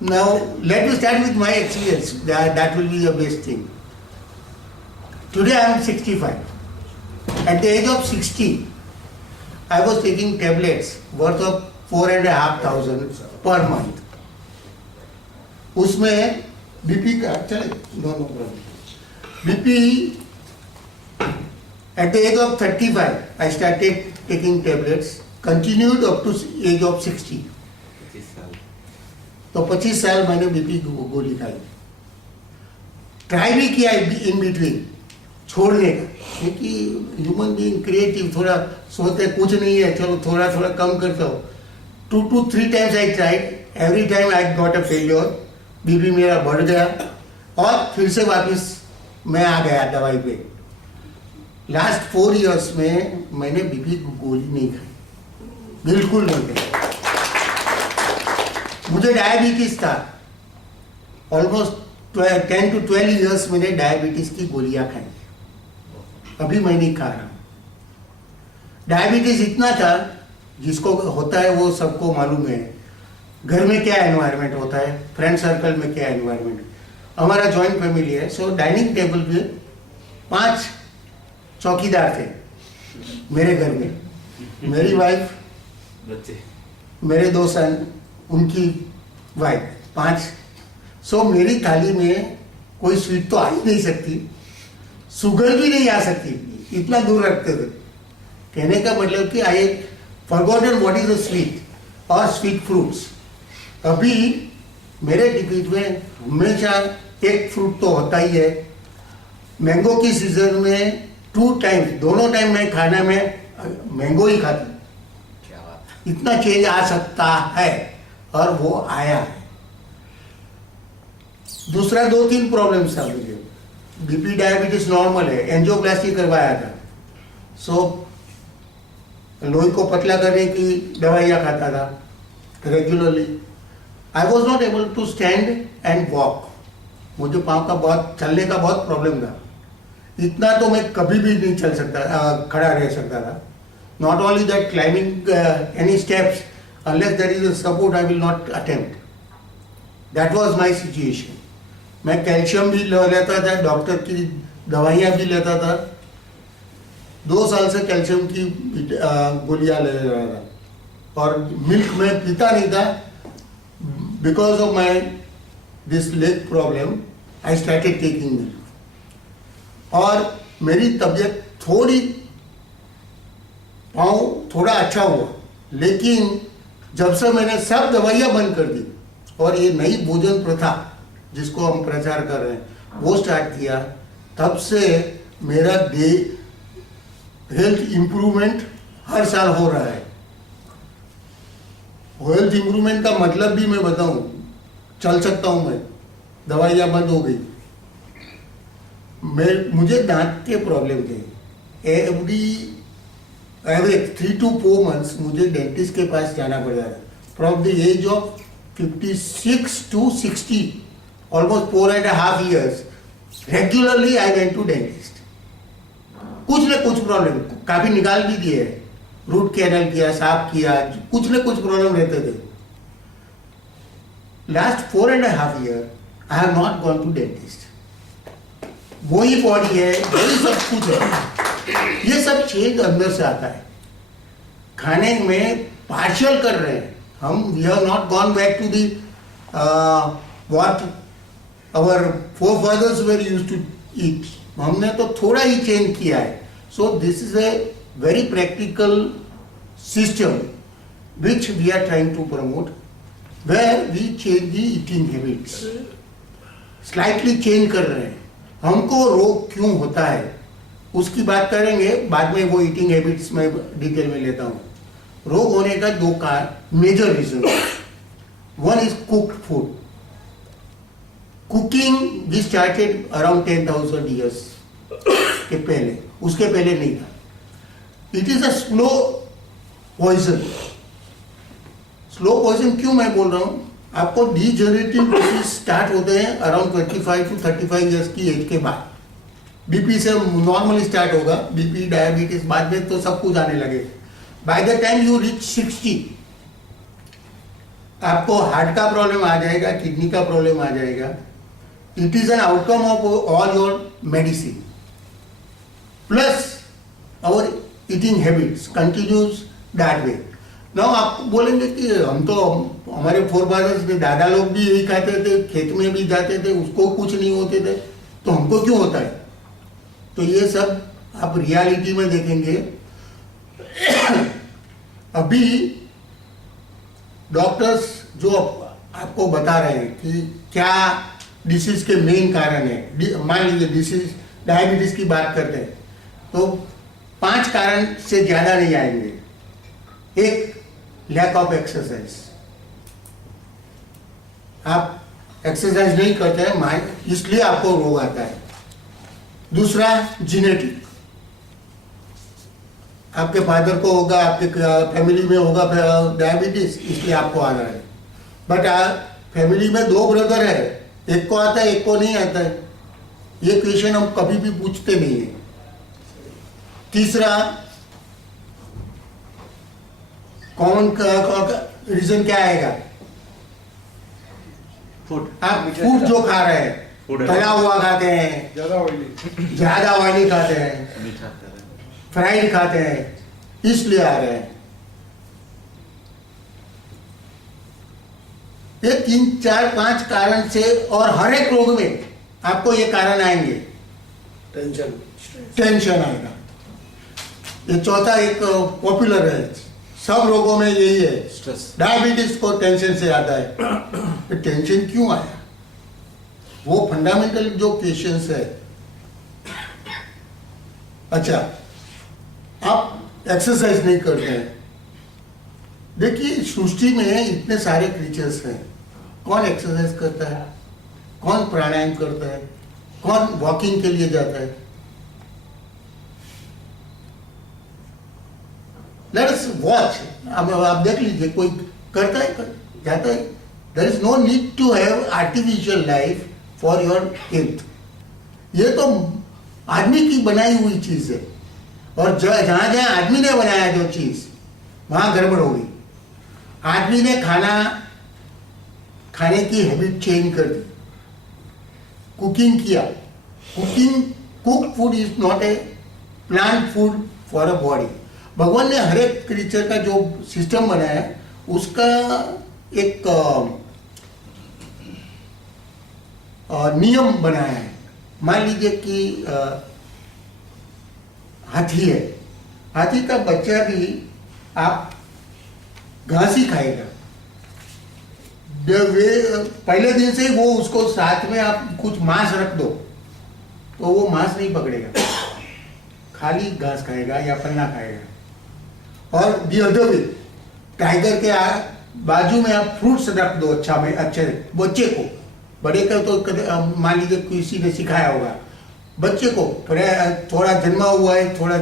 Now, let me start with my experience. That will be the best thing. Today I am 65. At the age of 60, I was taking tablets worth of 4,500 per month. उसमें BP का चले दोनों problem BP at the age of 35 I started taking tablets, continued up to age of 60. तो 25 साल मैंने BP की गोली खाई. ट्राई भी किया इन बिटवीन छोड़ने का, क्योंकि ह्यूमन बीइंग क्रिएटिव, थोड़ा सोचते कुछ नहीं है, चलो थोड़ा थोड़ा कम करता हूँ. 2 to 3 times I tried. Every time I got a failure. BP मेरा बढ़ गया और फिर से वापस मैं आ गया दवाई पे. लास्ट 4 years में मैंने बीपी की गोली नहीं खाई, बिल्कुल नहीं खाई. मुझे डायबिटीज था. ऑलमोस्ट 10 to 12 years मैंने डायबिटीज की गोलियां खाई. अभी मैं नहीं खा रहा. डायबिटीज इतना था, जिसको होता है वो सबको मालूम है. घर में क्या एनवायरनमेंट होता है, फ्रेंड सर्कल में क्या एनवायरनमेंट. हमारा जॉइंट फैमिली है, सो डाइनिंग टेबल पे 5 चौकीदार थे मेरे घर में. मेरी वाइफ, बच्चे, मेरे 2 सन, उनकी वाइफ, 5. सो मेरी थाली में कोई स्वीट तो आ ही नहीं सकती, शुगर भी नहीं आ सकती, इतना दूर रखते थे. कहने का मतलब कि आई forgotten what is a sweet और स्वीट फ्रूट्स. अभी मेरे टिफिन में हमेशा एक फ्रूट तो होता ही है. मैंगो की सीजन में 2 times, दोनों टाइम मैं खाने में मैंगो ही खाती. क्या बात. इतना चेंज आ सकता है और वो आया है. दूसरा 2-3 प्रॉब्लम्स था मुझे. बीपी डायबिटीज नॉर्मल है, एंजियोप्लास्टी करवाया था. सो लोही को पतला करने की दवाइयाँ खाता था regularly. I was not able to stand and walk. मुझे पाँव का बहुत, चलने का बहुत प्रॉब्लम था. इतना तो मैं कभी भी नहीं चल सकता, खड़ा रह सकता था. Not only that, climbing any steps unless there is a support I will not attempt. That was my situation. मैं कैल्शियम भी लेता था, डॉक्टर की दवाइयाँ भी लेता था. 2 साल से कैल्शियम की गोलियाँ ले रहा था और मिल्क में पीता नहीं था. Because of my this leg problem I started taking milk. और मेरी तबीयत थोड़ी, पाँव थोड़ा अच्छा हुआ. लेकिन जब से मैंने सब दवाइयाँ बंद कर दी और ये नई भोजन प्रथा जिसको हम प्रचार कर रहे हैं वो स्टार्ट किया, तब से मेरा हेल्थ इम्प्रूवमेंट हर साल हो रहा है. हेल्थ इम्प्रूवमेंट का मतलब भी मैं बताऊं, चल सकता हूं मैं, दवाइयाँ बंद हो गई. मुझे दांत के प्रॉब्लम थे. एवरेज 3 to 4 months मुझे डेंटिस्ट के पास जाना पड़ रहा था. From the age of 56 to 60, almost 4.5 years regularly I went to dentist. कुछ न कुछ प्रॉब्लम, काफी निकाल भी दिए, रूट कैनल किया, साफ किया, कुछ न कुछ प्रॉब्लम रहते थे. Last 4.5 years I have not gone to dentist. वही बॉडी है, वही सब कुछ है. ये सब चेंज अंदर से आता है. खाने में पार्शियल कर रहे हैं हम. We have not gone back to the what our forefathers were used to eat. हमने तो थोड़ा ही चेंज किया है. So this is a very practical system which we are trying to promote, where we change the eating habits. Slightly change कर रहे हैं. हमको रोग क्यों होता है उसकी बात करेंगे बाद में. वो ईटिंग हैबिट्स में डिटेल में लेता हूँ. रोग होने का 2 major reason. One is cooked food. Cooking we started around 10,000 years के पहले, उसके पहले नहीं था. It is a slow poison. Slow poison क्यों मैं बोल रहा हूँ, आपको डीजनरेटिव डिसीज स्टार्ट होते हैं अराउंड 25 to 35 years की एज के बाद. बीपी से नॉर्मली स्टार्ट होगा, बीपी डायबिटीज बाद में तो सब कुछ आने लगे. By the time you reach 60 आपको हार्ट का प्रॉब्लम आ जाएगा, किडनी का प्रॉब्लम आ जाएगा. It is an outcome of all your medicine plus our eating habits continues that way. Now आप बोलेंगे कि हम तो हमारे फोरफादर्स ने दादा लोग भी यही खाते थे, खेत में भी जाते थे, उसको कुछ नहीं होते थे, तो हमको क्यों होता है? तो ये सब आप रियलिटी में देखेंगे. अभी डॉक्टर्स जो आपको बता रहे हैं कि क्या डिसीज के मेन कारण है. मान लीजिए डिसीज डायबिटीज की बात करते हैं तो 5 कारण से ज्यादा नहीं आएंगे. एक, लैक ऑफ एक्सरसाइज. आप एक्सरसाइज नहीं करते हैं इसलिए आपको रोग आता है. दूसरा, जेनेटिक. आपके फादर को होगा, आपके फैमिली में होगा डायबिटीज, इसलिए आपको आ रहा है. बट फैमिली में 2 ब्रदर है, एक को आता है एक को नहीं आता है. ये क्वेश्चन हम कभी भी पूछते नहीं है. तीसरा, कॉमन रीजन क्या आएगा? फूड. आप फूड जो खा रहे हैं, तला हुआ खाते हैं, ज्यादा ऑयली खाते हैं, मीठा कर रहे हैं. फ्राइड खाते हैं, इसलिए आ रहे हैं. ये 3, 4, 5 कारण से, और हर एक रोग में आपको ये कारण आएंगे. टेंशन आएगा. ये चौथा एक पॉपुलर है, सब रोगों में यही है. स्ट्रेस. डायबिटीज को टेंशन से आता है. तो टेंशन क्यों आया? वो फंडामेंटल जो क्वेश्चंस है. अच्छा, आप एक्सरसाइज नहीं करते हैं. देखिए, सृष्टि में इतने सारे क्रीचर्स हैं. कौन एक्सरसाइज करता है? कौन प्राणायाम करता है? कौन वॉकिंग के लिए जाता है? Let us watch. अब आप देख लीजिए, कोई करता है, जाता है. There is no need to have artificial life for your health. ये तो आदमी की बनाई हुई चीज है, और जहां जहां आदमी ने बनाया जो चीज, वहां गड़बड़ हो गई. आदमी ने खाने की हैबिट चेंज कर दी, कुकिंग किया. Cooked food is not a plant food for a body. भगवान ने हर एक क्रीचर का जो सिस्टम बनाया है, उसका एक नियम बनाया है. मान लीजिए कि हाथी है. हाथी का बच्चा भी आप घास ही खाएगा. पहले दिन से ही वो उसको साथ में आप कुछ मांस रख दो तो वो मांस नहीं पकड़ेगा, खाली घास खाएगा या पन्ना खाएगा. और दी अदर वे, टाइगर के बाजू में आप फ्रूट्स रख दो अच्छे बच्चे को. बड़े का तो मान लीजिए किसी ने सिखाया होगा. बच्चे को थोड़ा जन्मा हुआ है, थोड़ा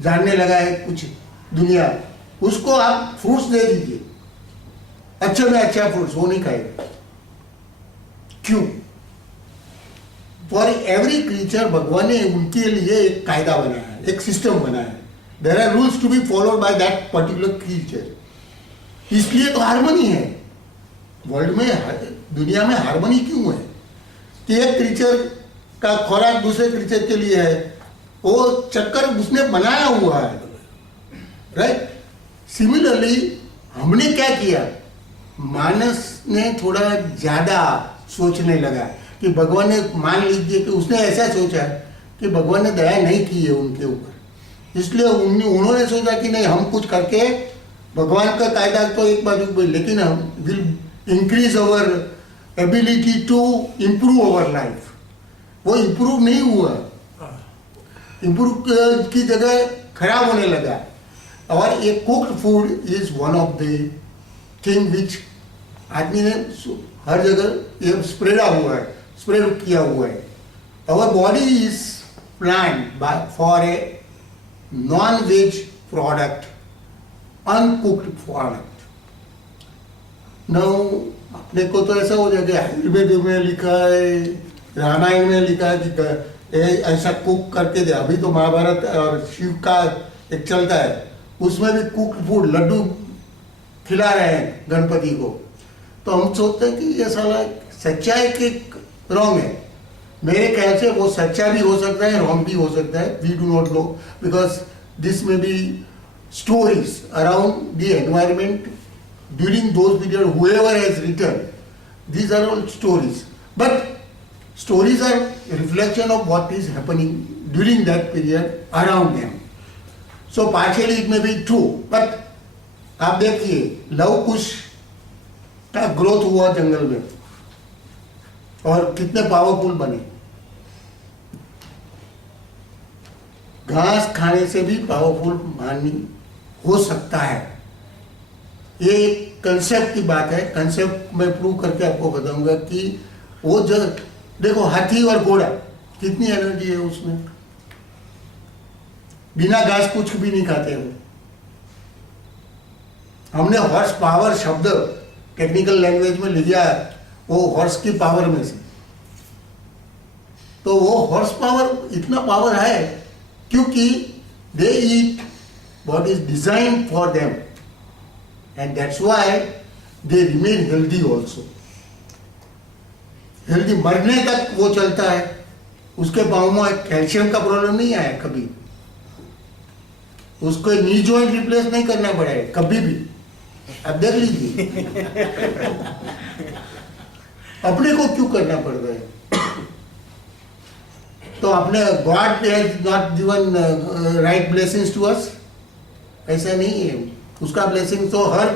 जानने लगा है कुछ दुनिया, उसको आप फ्रूट्स दे दीजिए, अच्छे में अच्छा फ्रूट्स, वो नहीं खाएगा. क्यों? फॉर एवरी क्रीचर भगवान ने उनके लिए एक कायदा बनाया है, एक सिस्टम बनाया है. There are rules to be followed by that particular creature. इसलिए तो हार्मनी है वर्ल्ड में. दुनिया में हार्मनी क्यों है? कि एक क्रीचर का खुराक दूसरे क्रीचर के लिए है, वो चक्कर उसने बनाया हुआ है. राइट? सिमिलरली हमने क्या किया, मानस ने थोड़ा ज्यादा सोचने लगा कि भगवान ने, मान लीजिए कि उसने ऐसा सोचा कि भगवान ने दया नहीं की है उनके ऊपर, इसलिए उन्होंने सोचा कि नहीं, हम कुछ करके भगवान का कायदा तो एक बाजू पे, लेकिन हम will increase our ability to improve our life. वो इम्प्रूव नहीं हुआ, इम्प्रूव की जगह खराब होने लगा. और ये cooked food is one of the thing which आदमी ने हर जगह ये स्प्रेड किया हुआ है. Our body is planned for a non-veg product, uncooked product. Now अपने को तो ऐसा हो जाएगा, आयुर्वेद में लिखा है, रामायण में लिखा है कि ऐसा कुक करके दे. अभी तो महाभारत और शिव का एक चलता है, उसमें भी कुक्ड फूड, लड्डू खिला रहे हैं गणपति को. तो हम सोचते हैं कि ये साला सच्चा है कि रॉन्ग है। मेरे ख्याल से वो सच्चा भी हो सकता है, रॉन्ग भी हो सकता है, we do not know, because this में be stories around the environment during those periods. Whoever has written, these are all stories, but stories are a reflection of what is happening during that period around them. So partially it may be true, but आप देखिए love कुश का growth हुआ जंगल में और कितने powerful बने। घास खाने से भी पावरफुल माननी हो सकता है। ये एक कंसेप्ट की बात है, कंसेप्ट मैं प्रूव करके आपको बताऊंगा कि वो जो देखो हाथी और घोड़ा कितनी एनर्जी है उसमें, बिना घास कुछ भी नहीं खाते वो। हमने हॉर्स पावर शब्द टेक्निकल लैंग्वेज में लिया वो हॉर्स की पावर में से, तो वो हॉर्स पावर इतना पावर है क्योंकि दे ईट what is designed for them, and that's why they remain healthy also. Healthy मरने तक वो चलता है, उसके पाँव में कैल्शियम का प्रॉब्लम नहीं आया कभी, उसको नी जॉइंट रिप्लेस नहीं करना पड़ा है कभी भी। अब देख लीजिए अपने को क्यों करना पड़ रहा है। तो अपने God has not given right blessings to us, ऐसा नहीं है। उसका ब्लेसिंग तो हर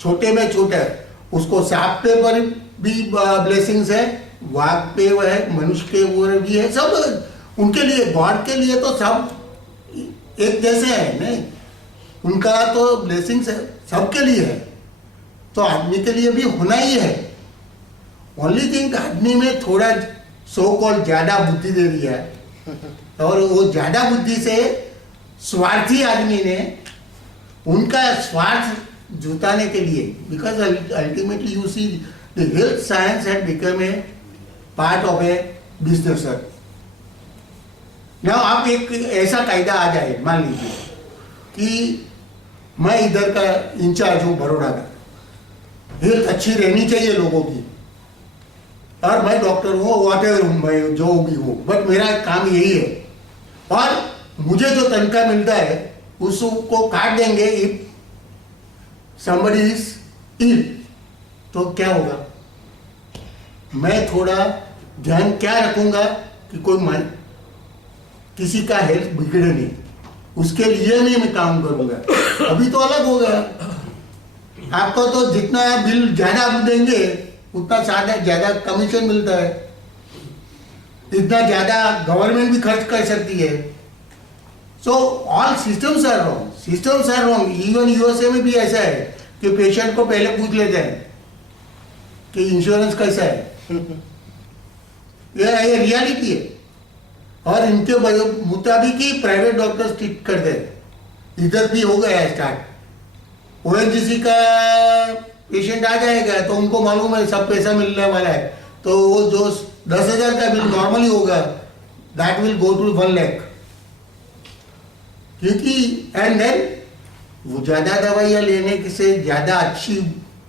छोटे में छोटा है। उसको सांप पे पर भी ब्लेसिंग्स है, वाघ पे वो है, मनुष्य के ऊपर भी है, सब उनके लिए, गॉड के लिए तो सब एक जैसे है नहीं, उनका तो ब्लेसिंग्स है सबके लिए है, तो आदमी के लिए भी होना ही है। ओनली थिंग आदमी में थोड़ा सो कॉल ज्यादा बुद्धि दे दिया है, और वो ज्यादा बुद्धि से स्वार्थी आदमी ने उनका स्वार्थ जुटाने के लिए, because ultimately you see the health science had become a part of A business. Now आप एक ऐसा कायदा आ जाए, मान लीजिए कि मैं इधर का इंचार्ज हूं बड़ौदा का, हेल्थ अच्छी रहनी चाहिए लोगों की, और मैं डॉक्टर हूँ, वॉटेवर हूँ, मैं जो भी हूँ, बट मेरा काम यही है, और मुझे जो तनख्वाह मिलता है उसको काट देंगे इफ somebody is ill, तो क्या होगा? मैं थोड़ा ध्यान क्या रखूंगा कि कोई किसी का हेल्थ बिगड़े नहीं, उसके लिए मैं काम करूंगा। अभी तो अलग हो गया, आपको तो जितना बिल ज्यादा देंगे उतना ज्यादा कमीशन मिलता है, इतना ज्यादा गवर्नमेंट भी खर्च कर सकती है। So all systems are wrong, systems are wrong. Even USA में भी ऐसा है कि पेशेंट को पहले पूछ लेते हैं कि इंश्योरेंस कैसा है। ये रियलिटी है, और इनके मुताबिक ही प्राइवेट डॉक्टर्स ट्रीट करते हैं। इधर भी हो गया है स्टार्ट, ओएनजीसी का पेशेंट आ जाएगा तो उनको मालूम है सब पैसा मिलने वाला है, तो वो जो 10,000 का बिल नॉर्मली होगा that will go to 1 lakh, क्योंकि एंड देन वो ज्यादा दवाइयां लेने से ज्यादा अच्छी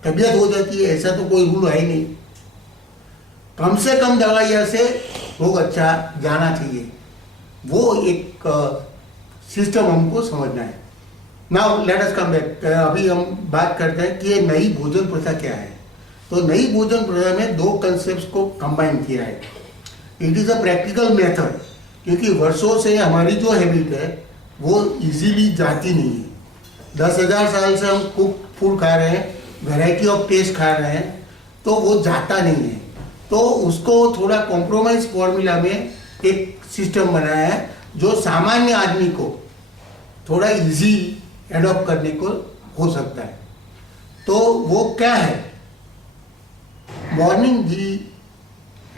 तबीयत हो जाती है, ऐसा तो कोई रूल है ही नहीं। कम से कम दवाइयां से रोग अच्छा जाना चाहिए, वो एक सिस्टम हमको समझना है। Now let us come back, अभी हम बात करते हैं कि ये नई भोजन प्रथा क्या है। तो नई भोजन प्रथा में 2 कंसेप्ट को कंबाइन किया है। It is a practical method, क्योंकि वर्षों से हमारी जो हैबिट है वो इजीली जाती नहीं है। 10,000 साल से हम कुक फूड खा रहे हैं, वैरायटी ऑफ टेस्ट खा रहे हैं, तो वो जाता नहीं है। तो उसको थोड़ा कॉम्प्रोमाइज फॉर्मूला में एक सिस्टम बनाया है जो सामान्य आदमी को थोड़ा इजी एडॉप्ट करने को हो सकता है। तो वो क्या है? Morning we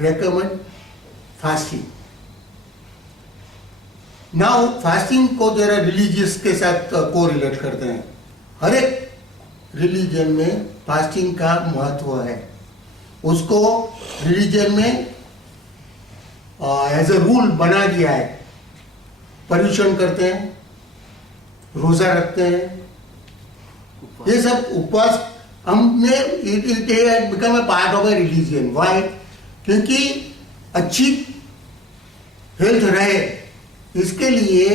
recommend fasting. Now fasting को जरा रिलीजियस के साथ को रिलेट करते हैं। हर एक रिलीजन में फास्टिंग का महत्व है, उसको रिलीजन में एज ए रूल बना दिया है। पर्यूषण करते हैं, रोजा रखते हैं, ये सब उपवास हमने it had become a part of a religion. Why? क्योंकि अच्छी हेल्थ रहे इसके लिए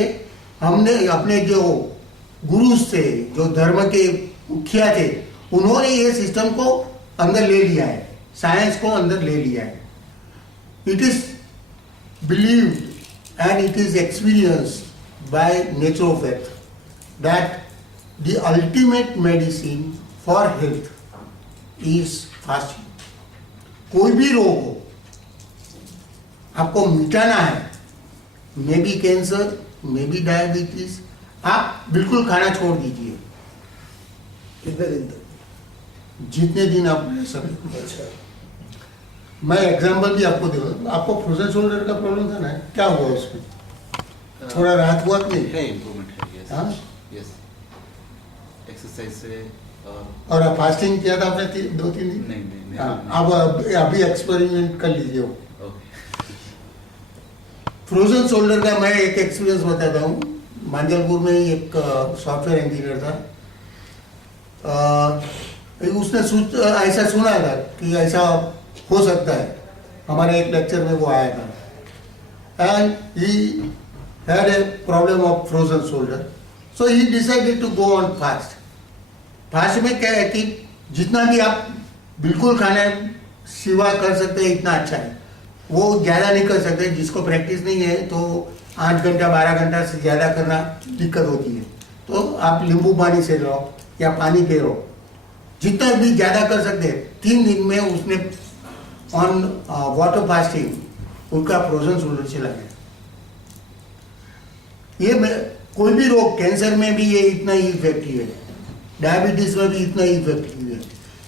हमने अपने जो गुरु थे, जो धर्म के मुखिया थे, उन्होंने ये सिस्टम को अंदर ले लिया है, साइंस को अंदर ले लिया है. It is believed and it is experienced bye naturopath that the ultimate medicine for health is fasting. कोई भी रोग हो, आपको मिटाना है, may be cancer, may be diabetes, आप बिल्कुल खाना छोड़ दीजिए. कितने दिन तक? जितने दिन आप रह सके. अच्छा, मैं एग्जांपल भी आपको दूंगा. आपको फ्रोजन शोल्डर का प्रॉब्लम था ना, क्या हुआ उसमें? थोड़ा राहत हुआ कि नहीं? है इम्प्रूवमेंट है. यस हाँ? यस. एक्सरसाइज से और आप फास्टिंग किया था आपने 2-3 दिन? नहीं हाँ, अब अभी एक्सपेरिमेंट कर लीजिए वो. ओके. फ्रोजन शोल्डर का मैं एक एक्सपीरियंस बताता हूँ. मांजलपुर में ही एक सॉफ्टवेयर इंजीनियर था. उसने ऐसा सुना था कि ऐसा हो सकता है. हमारे एक लेक्चर में वो आया था and he had a problem of frozen shoulder. So he decided to go on fast. Fast में क्या है कि जितना भी आप बिल्कुल खाना सेवा कर सकते हैं इतना अच्छा है. वो ज़्यादा नहीं कर सकते. जिसको प्रैक्टिस नहीं है तो 8 घंटा 12 घंटा से ज़्यादा करना दिक्कत होती है. तो आप नींबू पानी से लो या पानी पी लो, जितना भी ज़्यादा कर सकते हैं. 3 दिन में उसने ऑन वाटर फास्टिंग उनका फ्रोजन शोल्डर चला गया. ये कोई भी रोग, कैंसर में भी ये इतना ही इफेक्टिव है, डायबिटीज में भी इतना ही इफेक्टिव है.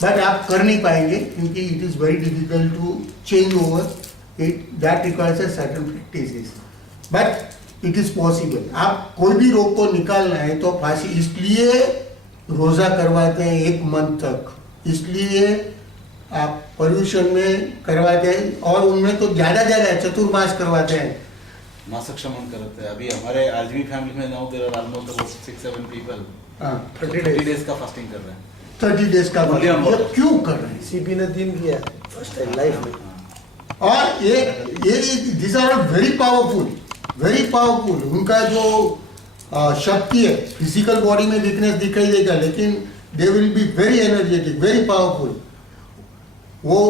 बट आप कर नहीं पाएंगे क्योंकि it is very difficult to change over it. That requires a certain practices, but it is possible. आप कोई भी रोग को निकालना है तो फांसी, इसलिए रोजा करवाते हैं 1 मंथ तक, इसलिए आप पर्यूषण में करवाते हैं. और उनमें तो ज़्यादा चतुर्मास करवाते हैं. मासिक शमन करते हैं. अभी हमारे आरजीबी फैमिली में now there are almost about 6-7 people 30 days का फास्टिंग कर रहे हैं. 30 डेज का Only on water. ये क्यों कर रहे हैं? सीपी ने 3 किया है फर्स्ट टाइम लाइफ में. और ये this are very powerful, very powerful. उनका जो शक्ति है, फिजिकल बॉडी में वीकनेस दिखाई देगा लेकिन they will be very energetic, very powerful. वो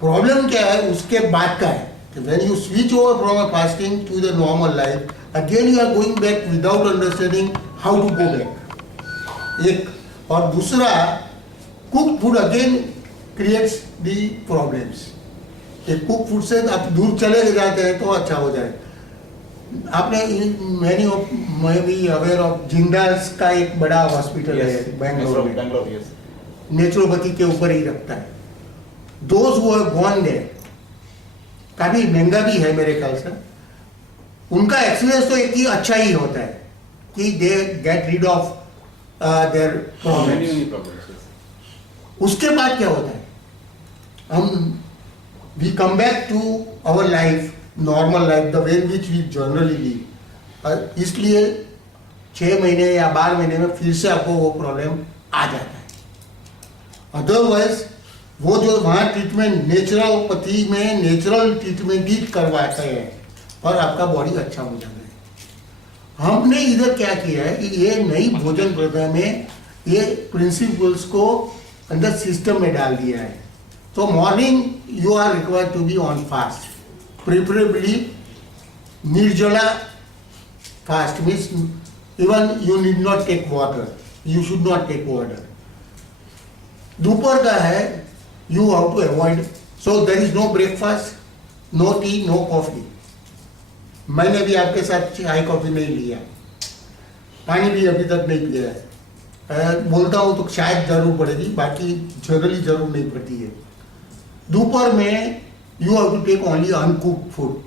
प्रॉब्लम क्या है उसके बाद का है. When you switch over from a fasting to the normal life, again you are going back without understanding how to go back. एक और दूसरा, cook food again creates the problems. एक कुक फूड से आप दूर चले जाते हैं तो अच्छा हो जाए. आपने मैनी ऑफ मैं भी अवेयर ऑफ जिंदाल्स का एक बड़ा हॉस्पिटल है बेंगलोर में, बैंगलोर. यस. नेचुरोपैथी के ऊपर ही रखता है. Those who have gone there, काफी महंगा भी है मेरे ख्याल से. उनका एक्सपीरियंस तो एक ही अच्छा ही होता है कि they get rid of their problems. Many problems. Yes. उसके बाद क्या होता है? हम we come back to our life, normal life, the way in which we generally live. इसलिए 6 महीने या 12 महीने में फिर से आपको वो प्रॉब्लम आ जाता है. अदरवाइज वो जो वहाँ ट्रीटमेंट नेचुरोपैथी में नेचुरल ट्रीटमेंट ही करवाते हैं और आपका बॉडी अच्छा हो जाता है. हमने इधर क्या किया है कि ये नई भोजन प्रथा में ये प्रिंसिपल्स को अंदर सिस्टम में डाल दिया है. तो morning you are required to be on fast, preferably निर्जला fast. Means even you need not take water, you should not take water. दोपहर का है, you how to avoid. So there is no breakfast, no tea, no coffee. मैंने भी आपके साथ चाय coffee नहीं लिया, पानी भी अभी तक नहीं पिया है. बोलता हूँ तो शायद जरूर पड़ेगी, बाकी जनरली जरूर नहीं पड़ती है. दोपहर में you have to take only uncooked food.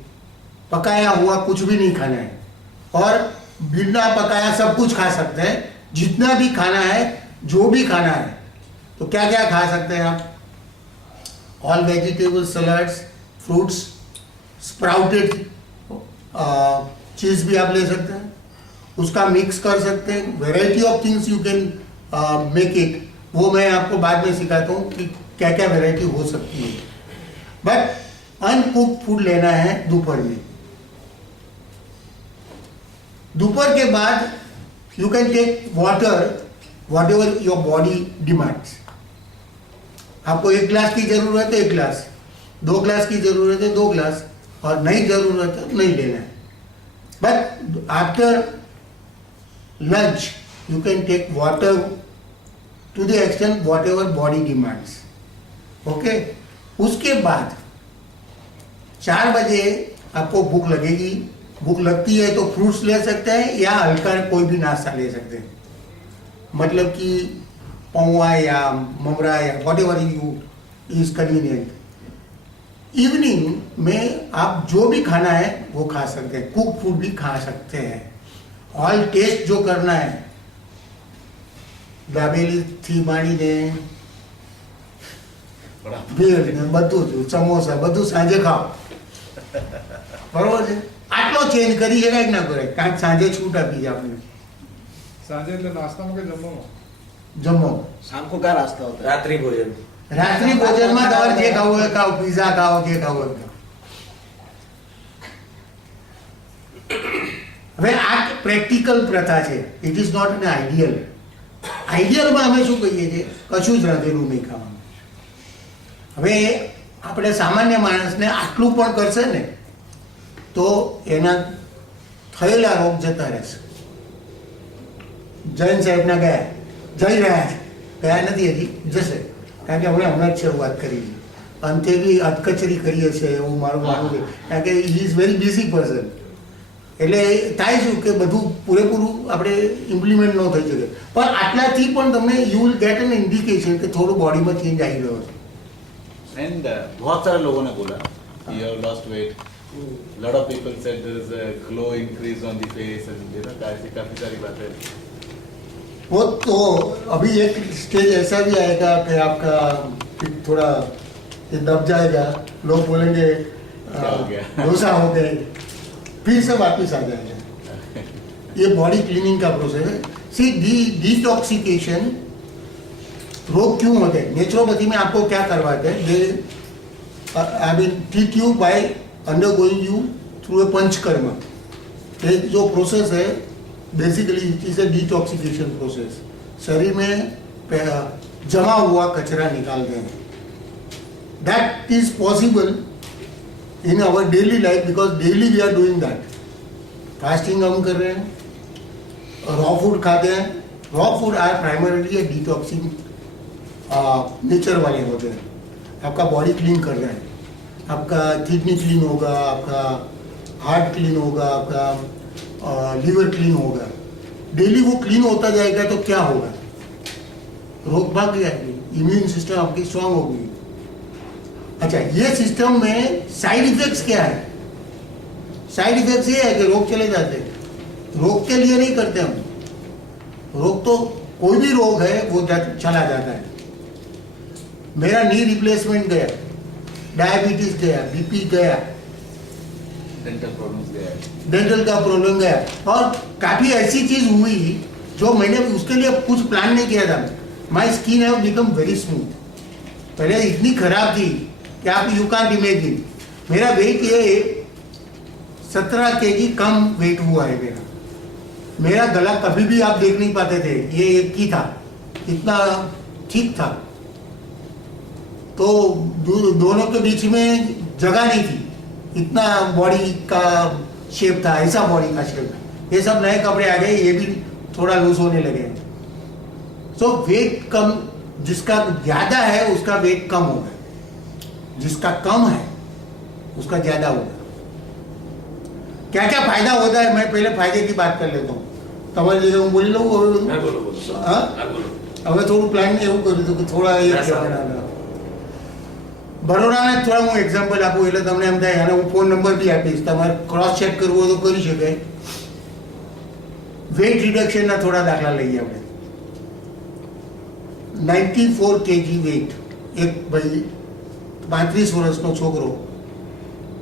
पकाया हुआ कुछ भी नहीं खाना है, और बिना पकाया सब कुछ खा सकते हैं. जितना भी खाना है, जो भी खाना है, तो क्या क्या खा सकते हैं आप? All vegetable salads, fruits, sprouted चीज़ भी आप ले सकते हैं, उसका मिक्स कर सकते हैं. Variety of things you can make it. वो मैं आपको बाद में सिखाता हूँ कि क्या क्या वैरायटी हो सकती है। बट अनकुक्ड फूड लेना है दोपहर में। दोपहर के बाद you can take water whatever your body demands. आपको 1 ग्लास की जरूरत है 1 ग्लास, 2 ग्लास की जरूरत है 2 ग्लास, और नहीं जरूरत है नहीं लेना है। But after lunch you can take water to the extent whatever body demands. Okay, उसके बाद 4 बजे आपको भूख लगेगी। भूख लगती है तो फ्रूट्स ले सकते हैं या हल्का कोई भी नाश्ता ले सकते हैं, मतलब कि पौवा या ममरा या what ever you is convenient. Evening में आप जो भी खाना है वो खा सकते हैं, कुक फूड भी खा सकते हैं। ऑल टेस्ट जो करना है, દાબેલી થી માંડીને ભેળ ને બધું જ સમોસા બધું સાંજે ખાઓ, બરોબર છે। આટલો ચેન્જ કરી શકાય કે ના કરે, કારણ સાંજે છૂટ આપી છે આપણે। સાંજે એટલે નાસ્તામાં કે જમવામાં? જમો शाम को क्या नाश्ता होता है? रात्रि भोजन રાત્રિ ભોજનમાં તમારે જે ખાવું હોય ખાઓ, પીઝા ખાઓ, જે ખાવું હોય ખાઓ। હવે આ પ્રેક્ટિકલ પ્રથા છે, it is not an ideal. આઈડિયલમાં અમે શું કહીએ છીએ, કશું જ રાંધેલું નહીં ખાવાનું। હવે આપણે સામાન્ય માણસને આટલું પણ કરશે ને તો એના થયેલા રોગ જતા રહેશે। જૈન સાહેબના ગયા, જઈ રહ્યા છે, ગયા નથી હજી, જશે, કારણ કે આપણે હમણાં જ શરૂઆત કરી છે। અંતે બી અધકચરી કરીએ છીએ એવું મારું માનવું છે, કારણ કે he is very busy person. એટલે થાય શું કે બધું પૂરેપૂરું આપણે ઇમ્પ્લિમેન્ટ ન થઈ શકે, પણ આટલાથી પણ તમને you will get an indication કે થોડું બોડીમાં ચેન્જ આવી રહ્યો છે। एंड बहुत सारे लोगों ने बोला you have lost weight. Lot of people said there is a glow increase on the face and you know काफी सारी बातें। वो तो अभी एक स्टेज ऐसा भी आएगा कि आपका थोड़ा ये दब जाएगा, लोग बोलेंगे क्या हो गया? डोसा हो गए, फिर से वापस आ जाएगा। ये बॉडी क्लीनिंग का प्रोसेस है। सी डिटॉक्सिकेशन रोग क्यों होते हैं? नेचुरोपैथी में आपको क्या करवाते हैं, they I mean treat you by undergoing you through a panchakarma. ये जो प्रोसेस है basically it is a detoxication process. शरीर में जमा हुआ कचरा निकालते हैं। That is possible in our daily life because daily we are doing that. Fasting हम कर रहे हैं, रॉ फूड खाते हैं। Raw food are primarily a detoxing nature वाले होते हैं। आपका बॉडी क्लीन कर रहे हैं, आपका किडनी क्लीन होगा, आपका हार्ट क्लीन होगा, आपका लीवर क्लीन होगा। डेली वो क्लीन होता जाएगा तो क्या होगा, रोग भाग जाएगी, इम्यून सिस्टम आपकी स्ट्रांग होगी। अच्छा, ये सिस्टम में साइड इफेक्ट्स क्या है? साइड इफेक्ट्स ये है कि रोग चले जाते हैं। रोग के लिए नहीं करते हम, रोग तो कोई भी रोग है वो चला जाता है। मेरा नी रिप्लेसमेंट गया, डायबिटीज गया, बीपी गया, डेंटल प्रॉब्लम्स गया, डेंटल का प्रॉब्लम गया, और काफी ऐसी चीज हुई जो मैंने उसके लिए कुछ प्लान नहीं किया था। My skin have become very smooth. पहले इतनी खराब थी कि आप यू कांट इमेजिन। मेरा वेट ये 17 kg कम वेट हुआ है मेरा। मेरा गला कभी भी आप देख नहीं पाते थे, ये एक ही था, इतना ठीक था। तो दोनों के बीच में जगह नहीं थी, इतना बॉडी का शेप था, ऐसा बॉडी का शेप था। ये सब नए कपड़े आ गए, ये भी थोड़ा लूज होने लगे। सो वेट कम, जिसका ज्यादा है उसका वेट कम होगा, जिसका कम है उसका ज्यादा होगा। क्या क्या फायदा होता है, मैं पहले फायदे की बात कर लेता हूँ। તમારી જગ્યાએ હું બોલી લઉં હવે? હા, હવે થોડું પ્લાન એવું કર્યું હતું કે થોડા એ કહેવાના બરોડાના થોડા હું એક્ઝામ્પલ આપું એટલે તમને એમ થાય, અને હું ફોન નંબર બી આપીશ, તમારે ક્રોસ ચેક કરવું હોય તો કરી શકાય। વેટ રિડક્શનના થોડા દાખલા લઈએ આપણે। 94 kg વેટ, એક ભાઈ 35 વર્ષનો છોકરો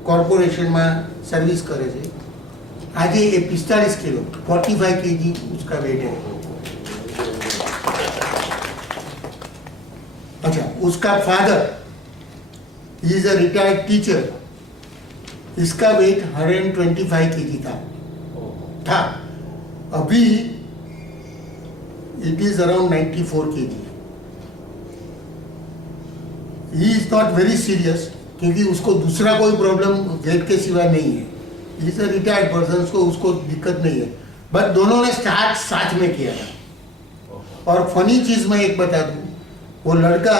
કોર્પોરેશનમાં સર્વિસ કરે છે। आज ये 45 किलो 45 kg उसका वेट है। उसका father is a retired teacher, इसका वेट 125 kg था, अभी it is around 94 kg. He is not very serious क्योंकि उसको दूसरा कोई प्रॉब्लम वेट के सिवा नहीं है. He is a retired person, उसको दिक्कत नहीं है. बट दोनों ने स्टार्ट साथ में किया था. और फनी चीज मैं एक बता दूं, वो लड़का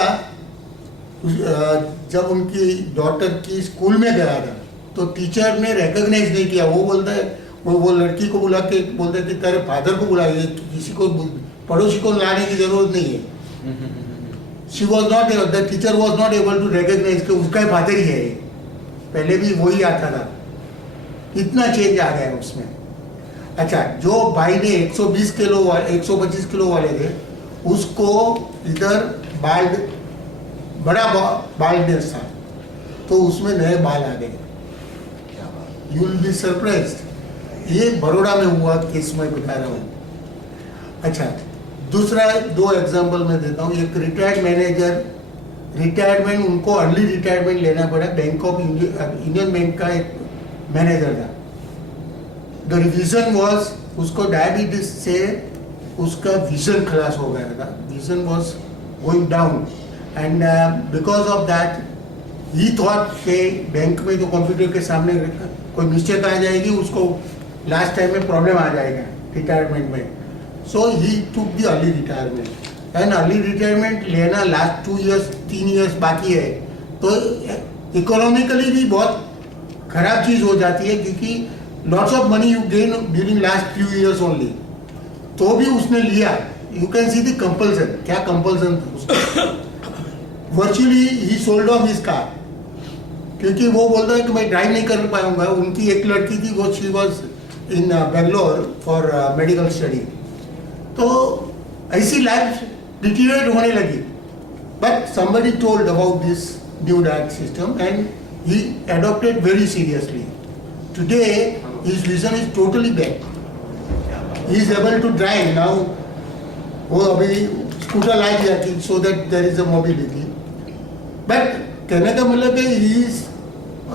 जब उनकी डॉटर की स्कूल में गया था तो टीचर ने रिकॉग्नाइज नहीं किया. वो बोलता है, वो लड़की को बुला के बोलता है कि तेरे फादर को बुलाइए, किसी को पड़ोसी को लाने की जरूरत नहीं है. She was not, the teacher was not able to recognize कि उसका फादर ही है. पहले भी वही आता था. इतना चेंज आ गया उसमें. अच्छा, जो भाई ने 120 किलो 125 किलो वाले थे, उसको इधर बाल, बड़ा बाल्डनेस था, तो उसमें नए बाल आ गए. You will be surprised. ये बड़ौदा में हुआ केस मैं बता रहा हूँ. अच्छा, दूसरा 2 एग्जाम्पल मैं देता हूँ. एक रिटायर्ड मैनेजर, रिटायरमेंट, उनको अर्ली रिटायरमेंट लेना पड़ा. बैंक ऑफ इंडियन बैंक का एक मैनेजर था. द रीजन वॉज, उसको डायबिटीज से उसका विजन खलास हो गया था. Vision was going down and because of that he thought के बैंक में तो कंप्यूटर के सामने कोई मिस्टेक आ जाएगी, उसको लास्ट टाइम में प्रॉब्लम आ जाएगा रिटायरमेंट में. So he took the early retirement. And early retirement लेना लास्ट 2 years 3 years बाकी है, तो इकोनॉमिकली भी बहुत खराब चीज हो जाती है, क्योंकि lots of money you gain during last few years only. तो भी उसने लिया. You can see the compulsion. क्या कंपल्सन था उसका. वर्चुअली ही सोल्ड ऑफ हिज कार, क्योंकि वो बोलता है कि मैं ड्राइव नहीं कर पाऊंगा. उनकी एक लड़की थी, वो she was in Bangalore for medical study. तो ऐसी लाइफ डिटीरियरेट होने लगी. But somebody told about this new diet system and he adopted very seriously. Today his vision is totally back. He is able to drive now. वो अभी scooter ला दिया कि so that there is a mobility. But कहने का मतलब है he is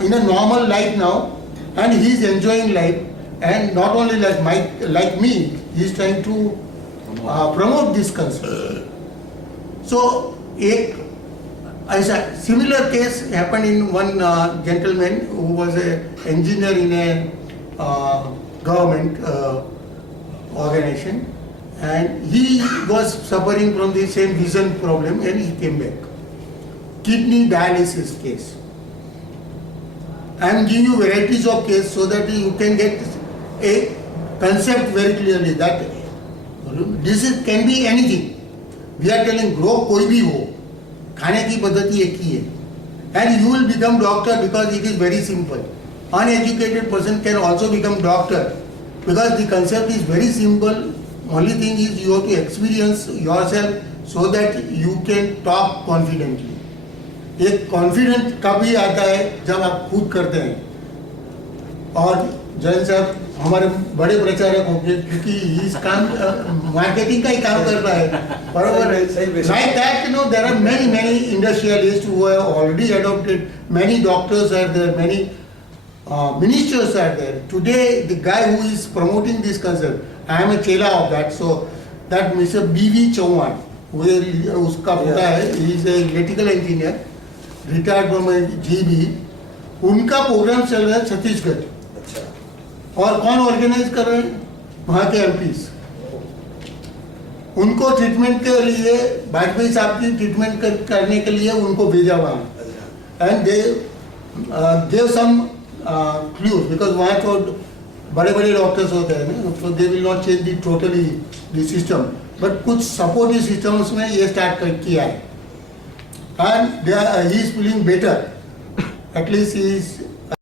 in a normal life now and he is enjoying life, and not only like me, he is trying to promote this concept. So एक ऐसा similar case happened in one gentleman who was a engineer in a government organization, and he was suffering from the same vision problem and he came back. Kidney dialysis case. I am giving you varieties of case so that you can get a concept very clearly that this can be anything. We are telling grow कोई भी हो, खाने की पद्धति एक ही है. And you will become doctor because it is very simple. Uneducated person can also become doctor because the concept is very simple. Only thing is you have to experience yourself so that you can talk confidently. एक confident कभी आता है जब आप खुद करते हैं. और जैन साहब हमारे बड़े प्रचारक होंगे, क्योंकि इस काम मार्केटिंग का ही काम कर रहा है. बरोबर है. Like that, you know, there are many industrialist who have already adopted. Many doctors are there, many ministers are there. Today the guy who is promoting this concept, I am a chela of that. So that Mr. B.V. Chauhan, where उसका पता है, he is a electrical engineer, retired from GB. उनका programme चल रहा है छत्तीसगढ़. और कौन organise कर रहे हैं? वहाँ के एमपीज. उनको ट्रीटमेंट के लिए, वाजपेयी साहब की ट्रीटमेंट करने के लिए उनको भेजा वहाँ. And they gave some clues, because वहाँ तो बड़े बड़े डॉक्टर्स होते हैं ना, तो they will not change the totally the system, but कुछ सपोर्टिव सिस्टम्स में ये स्टार्ट किया है. And he is feeling better. At least he is